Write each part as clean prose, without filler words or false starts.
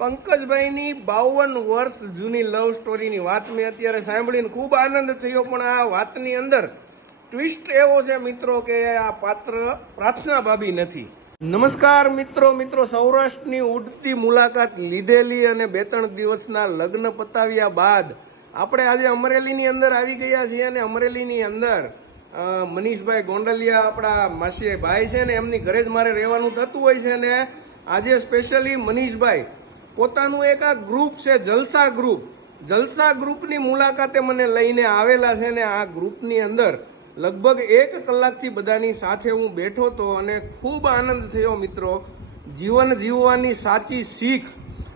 પંકજભાઈની 52 વર્ષ જૂની લવ સ્ટોરીની વાત મેં અત્યારે સાંભળીને ખૂબ આનંદ થયો, પણ આ વાતની અંદર ટ્વિસ્ટ એવો છે મિત્રો કે આ પાત્ર પ્રાર્થના ભાભી નથી. નમસ્કાર મિત્રો, સૌરાષ્ટ્રની ઉડતી મુલાકાત લીધેલી અને 2-3 દિવસના લગ્ન પતાવ્યા બાદ આપણે આજે અમરેલીની અંદર આવી ગયા છીએ અને અમરેલીની અંદર મનીષભાઈ ગોંડલિયા આપણા માસી ભાઈ છે ને એમની ઘરે જ મારે રહેવાનું થતું હોય છે ને આજે સ્પેશિયલી મનીષભાઈ પોતાનું એક આ ગ્રુપ છે જલસા ગ્રુપની મુલાકાતે મને લઈને આવેલા છે ને આ ગ્રુપની અંદર લગભગ 1 કલાકથી બધાની સાથે હું બેઠો હતો અને ખૂબ આનંદ થયો મિત્રો. જીવન જીવવાની સાચી શીખ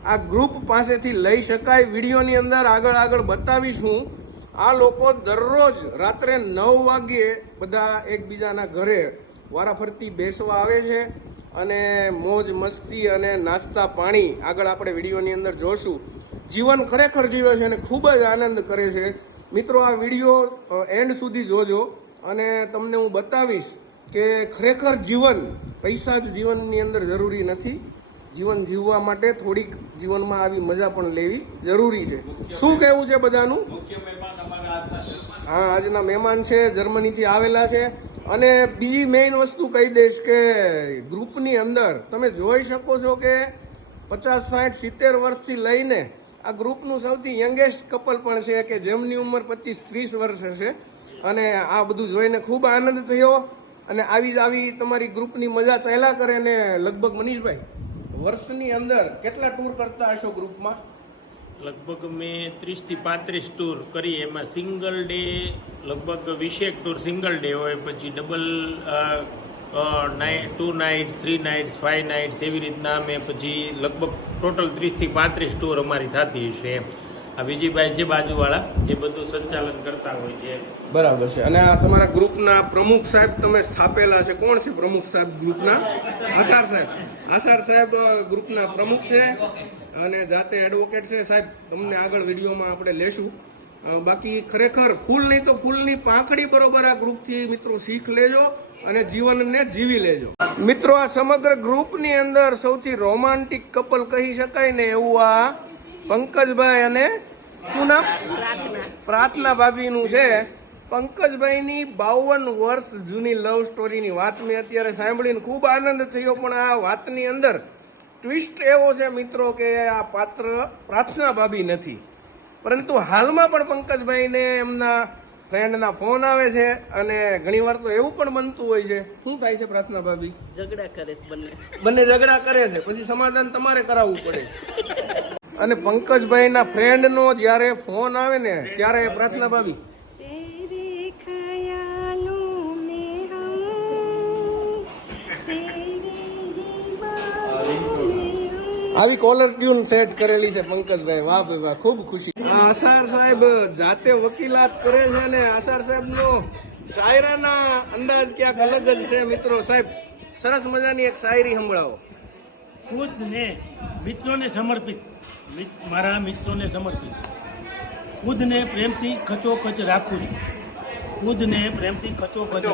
આ ગ્રુપ પાસેથી લઈ શકાય. વિડીયોની અંદર આગળ બતાવીશ હું. આ લોકો દરરોજ રાત્રે 9 વાગ્યે બધા એકબીજાના ઘરે વારાફરતી બેસવા આવે છે અને મોજ મસ્તી અને નાસ્તા પાણી આગળ આપણે વિડીયોની અંદર જોશું. જીવન ખરેખર જીવે છે અને ખૂબ જ આનંદ કરે છે મિત્રો. આ વિડીયો એન્ડ સુધી જોજો અને તમને હું બતાવીશ કે ખરેખર જીવન પૈસા જ જીવનની અંદર જરૂરી નથી. જીવન જીવવા માટે થોડીક જીવનમાં આવી મજા પણ લેવી જરૂરી છે. શું કહેવું છે બધાનું? હા, આજના મહેમાન છે, જર્મનીથી આવેલા છે. અને બીજી મેઇન વસ્તુ કહી દઈશ કે ગ્રુપની અંદર તમે જોઈ શકો છો કે 50, 60, 70 વર્ષથી લઈને આ ગ્રુપનું સૌથી યંગેસ્ટ કપલ પણ છે કે જેમની ઉંમર 25, 30 વર્ષ હશે. અને આ બધું જોઈને ખૂબ આનંદ થયો અને આવી તમારી ગ્રુપની મજા ચાલ્યા કરે. ને લગભગ મનીષભાઈ વર્ષની અંદર કેટલા ટૂર કરતા હશો ગ્રુપમાં? લગભગ મેં 30 થી 35 ટૂર કરી. એમાં સિંગલ ડે લગભગ 20 ટૂર સિંગલ ડે હોય, પછી ડબલ 2 નાઇટ્સ, 3 નાઇટ્સ, 5 નાઇટ્સ એવી રીતના અમે પછી લગભગ ટોટલ 30 થી 35 ટૂર અમારી થતી હશે. એમ આ વિજયભાઈ છે બાજુવાળા, એ બધું સંચાલન કરતા હોય છે. બરાબર છે. અને આ તમારા ગ્રુપના પ્રમુખ સાહેબ તમે સ્થાપેલા છે. કોણ છે પ્રમુખ સાહેબ ગ્રુપના? આસાર સાહેબ ગ્રુપના પ્રમુખ છે અને જાતે એડવોકેટ છે. સાહેબ તમને આગળ વિડીયોમાં આપણે લેશું. બાકી ખરેખર ફૂલ નહીં તો ફૂલની પાંખડી બરોબર આ ગ્રુપથી મિત્રો શીખ લેજો અને જીવનને જીવી લેજો. મિત્રો આ સમગ્ર ગ્રુપની અંદર સૌથી રોમાન્ટિક કપલ કહી શકાય ને એવું આ પંકજભાઈ અને શું નામ? પ્રાર્થના ભાભીનું છે. પંકજભાઈની 52 વર્ષ જૂની લવ સ્ટોરીની વાત મેં અત્યારે સાંભળીને ખૂબ આનંદ થયો, પણ આ વાતની અંદર ટ્વિસ્ટ એવો છે મિત્રો કે આ પાત્ર પ્રાર્થના ભાભી નથી. પરંતુ હાલમાં પણ પંકજભાઈને એમના ફ્રેન્ડના ફોન આવે છે અને ઘણીવાર તો એવું પણ બનતું હોય છે. શું થાય છે પ્રાર્થના ભાભી? ઝઘડા કરે બંને ઝઘડા કરે છે, પછી સમાધાન તમારે કરાવવું પડે છે. અને પંકજભાઈના ફ્રેન્ડનો જ્યારે ફોન આવે ને ત્યારે પ્રાર્થના ભાભી આવી કોલર ટ્યુન સેટ કરેલી છે પંકજભાઈ. વાહ ભાઈ વાહ, ખૂબ ખુશી. આ આસાર સાહેબ જાતે વકીલાત કરે છે ને આસાર સાહેબનો શાયરાના અંદાજ ક્યાંક અલગ જ છે મિત્રો. સાહેબ સરસ મજાની એક શાયરી સંભળાવો. ખુદને મિત્રોને સમર્પિત, મારા મિત્રોને સમર્પિત. ખુદને પ્રેમથી ખચોખચ રાખું છું, ખુદને પ્રેમથી ખચોખચ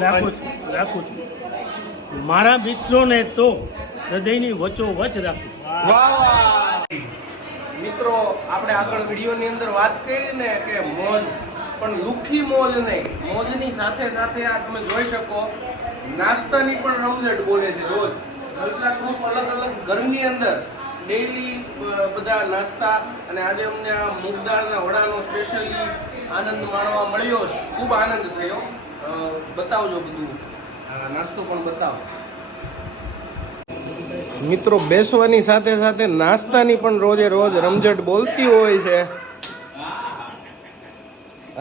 રાખું છું. મારા મિત્રોને તો હૃદયની વચ્ચોવચ રાખું છું. મિત્રો આપણે આગળ વિડીયોની અંદર વાત કરી ને કે મોજ, પણ લુખી મોજ નહીં, મોજની સાથે સાથે આ તમે જોઈ શકો નાસ્તાની પણ રમઝટ બોલે છે. રોજ જલસા ગ્રુપ અલગ ઘરની અંદર ડેઈલી બધા નાસ્તા, અને આજે અમને આ મૂગદાળના વડાનો સ્પેશિયલી આનંદ માણવા મળ્યો છે. ખૂબ આનંદ થયો. બતાવજો બધું નાસ્તો પણ બતાવો મિત્રો. બેસવાની સાથે સાથે નાસ્તાની પણ રોજે રોજ રમઝટ બોલતી હોય છે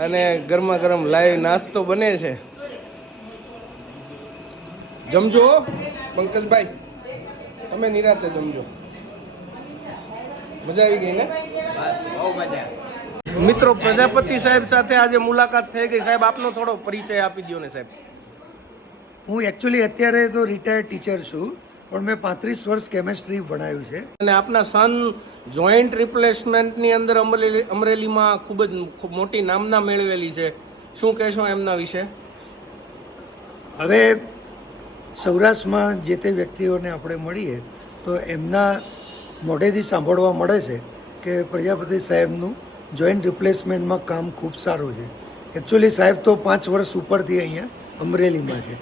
અને ગરમા ગરમ લાઈવ નાસ્તો બને છે. જમજો પંકજભાઈ, તમે નિરાતે જમજો. મજા આવી ગઈ ને? મિત્રો પ્રજાપતિ સાહેબ સાથે આજે મુલાકાત થઈ ગઈ. સાહેબ આપનો થોડો પરિચય આપી દો ને સાહેબ. હું એકચ્યુઅલી અત્યારે તો રિટાયર્ડ ટીચર છું, પણ મેં 35 વર્ષ કેમેસ્ટ્રી ભણાવ્યું છે. અને આપના સન જોઈન્ટ રિપ્લેસમેન્ટની અંદર અમરેલીમાં ખૂબ જ મોટી નામના મેળવેલી છે. શું કહેશો એમના વિશે? હવે સૌરાષ્ટ્રમાં જે તે વ્યક્તિઓને આપણે મળીએ તો એમના મોઢેથી સાંભળવા મળે છે કે પ્રજાપતિ સાહેબનું જોઈન્ટ રિપ્લેસમેન્ટમાં કામ ખૂબ સારું છે. એકચ્યુઅલી સાહેબ તો 5 વર્ષ ઉપરથી અહીંયા અમરેલીમાં છે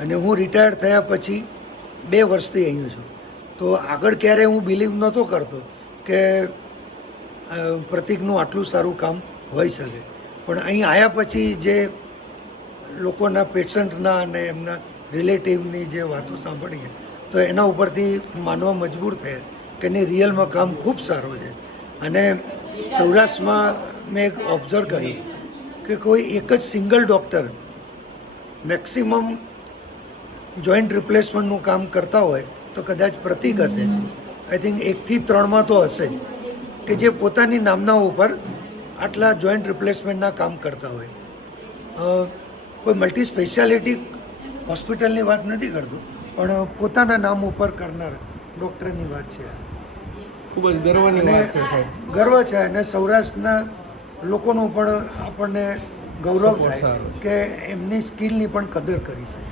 અને હું રિટાયર્ડ થયા પછી 2 વર્ષથી અહીંયા છું. તો આગળ ક્યારે હું બિલીવ નહોતો કરતો કે પ્રતિકનું આટલું સારું કામ હોઈ શકે, પણ અહીં આવ્યા પછી જે લોકોના પેશન્ટના અને એમના રિલેટિવની જે વાતો સાંભળી છે તો એના ઉપરથી માનવા મજબૂર થયા કે એની રિયલમાં કામ ખૂબ સારું છે. અને સૌરાષ્ટ્રમાં મેં એક ઓબ્ઝર્વ કર્યું કે કોઈ એક જ સિંગલ ડૉક્ટર મેક્સિમમ જોઈન્ટ રિપ્લેસમેન્ટનું કામ કરતા હોય તો કદાચ પ્રતિક હશે. આઈ થિંક 1 થી 3 તો હશે જ કે જે પોતાની નામના ઉપર આટલા જોઈન્ટ રિપ્લેસમેન્ટના કામ કરતા હોય. કોઈ મલ્ટી સ્પેશિયાલિટી હોસ્પિટલની વાત નથી કરતો, પણ પોતાના નામ ઉપર કરનાર ડૉક્ટરની વાત છે. ખૂબ જ ગર્વની અને વાત છે સાહેબ. ગર્વ છે અને સૌરાષ્ટ્રના લોકોનું પણ આપણને ગૌરવ થાય કે એમની સ્કિલની પણ કદર કરી છે.